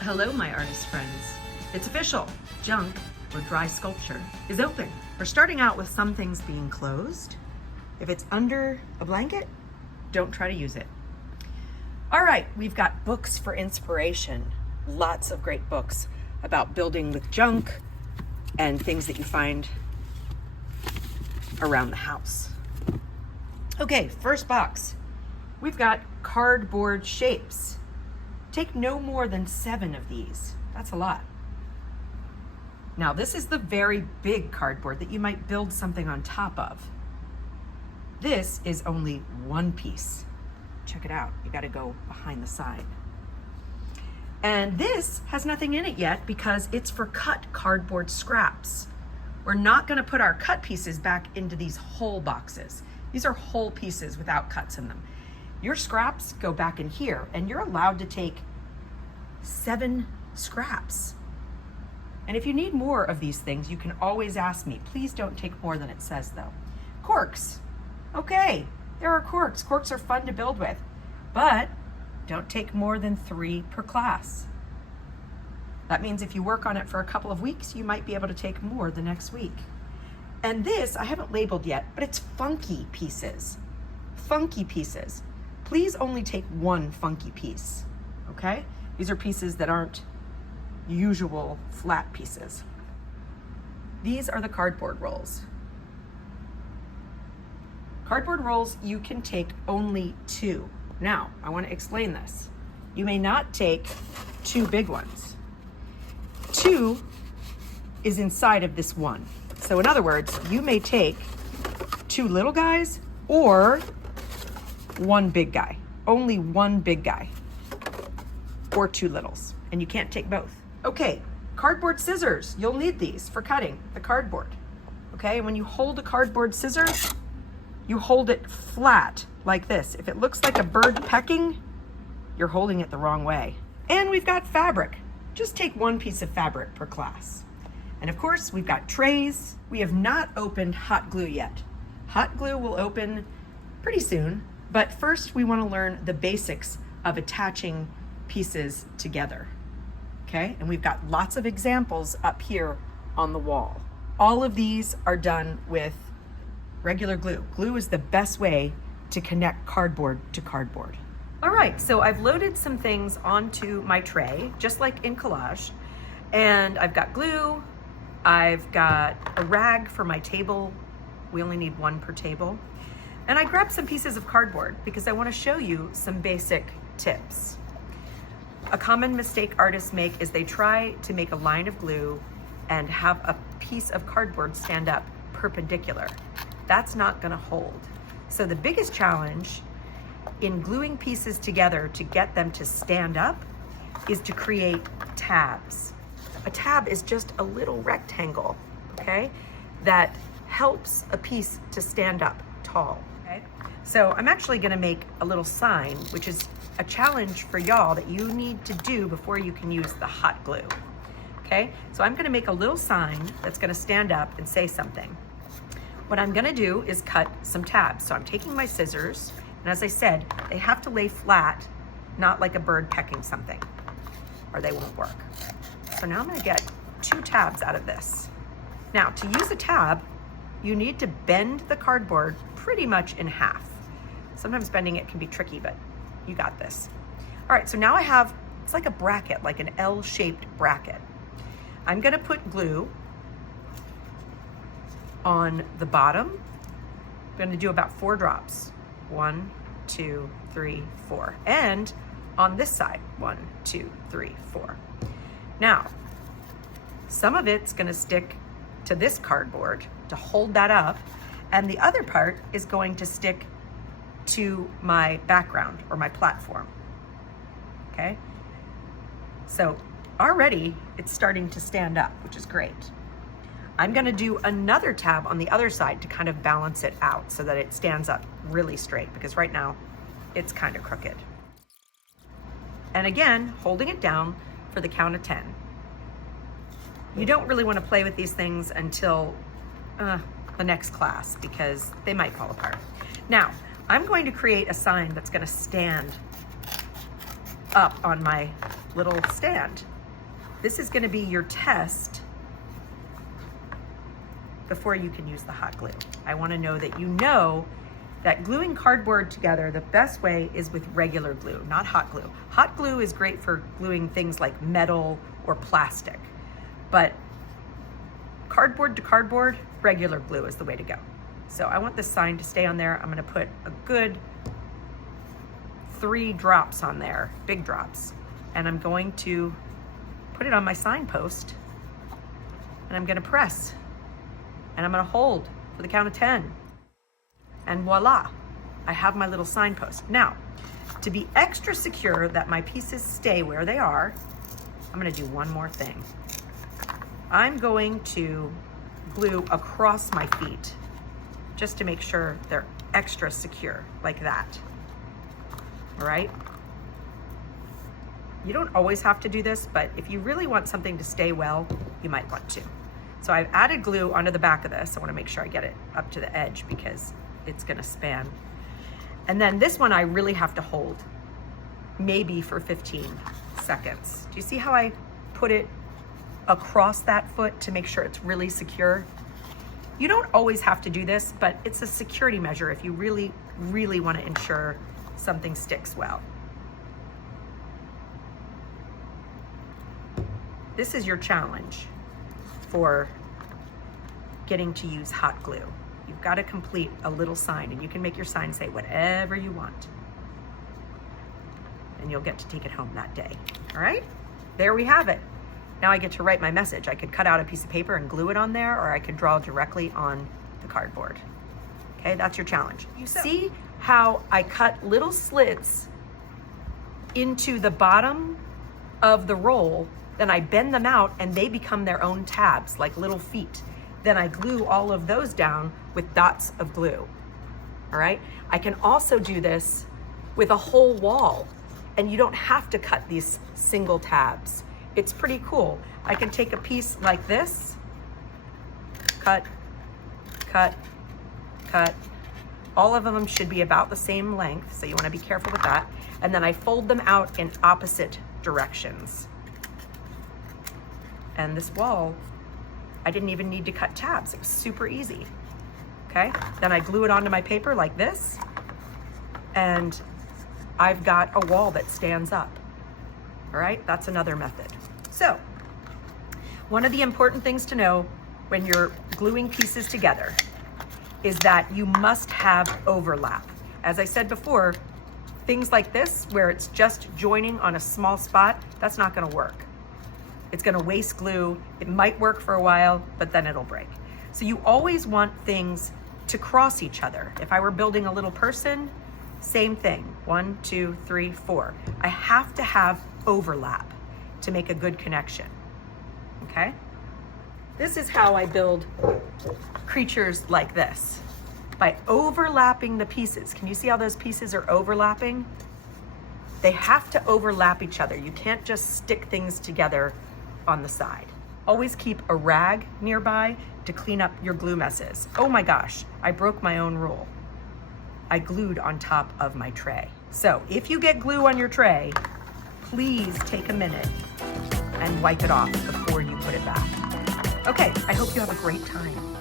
Hello, my artist friends. It's official. Junk, or dry sculpture, is open. We're starting out with some things being closed. If it's under a blanket, don't try to use it. All right, we've got books for inspiration. Lots of great books about building with junk and things that you find around the house. Okay, first box. We've got cardboard shapes. Take no more than 7 of these. That's a lot. Now, this is the very big cardboard that you might build something on top of. This is only one piece. Check it out. You got to go behind the side. And this has nothing in it yet because it's for cut cardboard scraps. We're not going to put our cut pieces back into these whole boxes. These are whole pieces without cuts in them. Your scraps go back in here, and you're allowed to take 7 scraps. And if you need more of these things, you can always ask me. Please don't take more than it says, though. Corks. Okay, there are corks. Corks are fun to build with, but don't take more than 3 per class. That means if you work on it for a couple of weeks, you might be able to take more the next week. And this, I haven't labeled yet, but it's funky pieces. Funky pieces. Please only take 1 funky piece, okay? These are pieces that aren't usual flat pieces. These are the cardboard rolls. Cardboard rolls, you can take only 2. Now, I want to explain this. You may not take 2 big ones. 2 is inside of this 1. So in other words, you may take 2 little guys or 1 big guy. Only 1 big guy or 2 littles. And you can't take both. Okay, cardboard scissors. You'll need these for cutting the cardboard. Okay, and when you hold a cardboard scissor, you hold it flat like this. If it looks like a bird pecking, you're holding it the wrong way. And we've got fabric. Just take 1 piece of fabric per class. And of course, we've got trays. We have not opened hot glue yet. Hot glue will open pretty soon, but first we want to learn the basics of attaching pieces together. Okay, and we've got lots of examples up here on the wall. All of these are done with regular glue. Glue is the best way to connect cardboard to cardboard. All right, so I've loaded some things onto my tray, just like in collage. And I've got glue, I've got a rag for my table. We only need 1 per table. And I grabbed some pieces of cardboard because I want to show you some basic tips. A common mistake artists make is they try to make a line of glue and have a piece of cardboard stand up perpendicular. That's not going to hold. So the biggest challenge in gluing pieces together to get them to stand up is to create tabs. A tab is just a little rectangle, okay, that helps a piece to stand up tall. Okay? So I'm actually going to make a little sign, which is a challenge for y'all that you need to do before you can use the hot glue. Okay, so I'm going to make a little sign that's going to stand up and say something. What I'm going to do is cut some tabs. So I'm taking my scissors, and as I said, they have to lay flat, not like a bird pecking something, or they won't work. So now I'm going to get 2 tabs out of this. Now, to use a tab, you need to bend the cardboard pretty much in half. Sometimes bending it can be tricky, but you got this. All right, so now I have, it's like a bracket, like an L-shaped bracket. I'm going to put glue on the bottom. I'm going to do about 4 drops. 1, 2, 3, 4. And on this side, 1, 2, 3, 4. Now, some of it's going to stick to this cardboard to hold that up, and the other part is going to stick to my background or my platform. Okay? So already it's starting to stand up, which is great. I'm going to do another tab on the other side to kind of balance it out so that it stands up really straight, because right now it's kind of crooked. And again, holding it down for the count of 10. You don't really want to play with these things until the next class because they might fall apart. Now, I'm going to create a sign that's going to stand up on my little stand. This is gonna be your test before you can use the hot glue. I wanna know that you know that gluing cardboard together, the best way is with regular glue, not hot glue. Hot glue is great for gluing things like metal or plastic, but cardboard to cardboard, regular glue is the way to go. So I want this sign to stay on there. I'm gonna put a good 3 drops on there, big drops, and I'm going to put it on my signpost, and I'm gonna press, and I'm gonna hold for the count of 10. And voila, I have my little signpost. Now, to be extra secure that my pieces stay where they are, I'm gonna do one more thing. I'm going to glue across my feet just to make sure they're extra secure, like that. All right? You don't always have to do this, but if you really want something to stay well, you might want to. So I've added glue onto the back of this. I wanna make sure I get it up to the edge because it's gonna span. And then this one I really have to hold, maybe for 15 seconds. Do you see how I put it across that foot to make sure it's really secure? You don't always have to do this, but it's a security measure if you really, really wanna ensure something sticks well. This is your challenge for getting to use hot glue. You've got to complete a little sign, and you can make your sign say whatever you want. And you'll get to take it home that day. All right? There we have it. Now I get to write my message. I could cut out a piece of paper and glue it on there, or I could draw directly on the cardboard. Okay, that's your challenge. You see how I cut little slits into the bottom of the roll, then I bend them out and they become their own tabs, like little feet. Then I glue all of those down with dots of glue. All right? I can also do this with a whole wall, and you don't have to cut these single tabs. It's pretty cool. I can take a piece like this, cut, cut, cut. All of them should be about the same length, so you wanna be careful with that. And then I fold them out in opposite directions. And this wall, I didn't even need to cut tabs. It was super easy, okay? Then I glue it onto my paper like this, and I've got a wall that stands up, all right? That's another method. So, one of the important things to know when you're gluing pieces together is that you must have overlap. As I said before, things like this, where it's just joining on a small spot, that's not gonna work. It's gonna waste glue. It might work for a while, but then it'll break. So you always want things to cross each other. If I were building a little person, same thing. 1, 2, 3, 4. I have to have overlap to make a good connection, okay? This is how I build creatures like this, by overlapping the pieces. Can you see how those pieces are overlapping? They have to overlap each other. You can't just stick things together on the side. Always keep a rag nearby to clean up your glue messes. Oh my gosh, I broke my own rule. I glued on top of my tray. So if you get glue on your tray, please take a minute and wipe it off before you put it back. Okay, I hope you have a great time.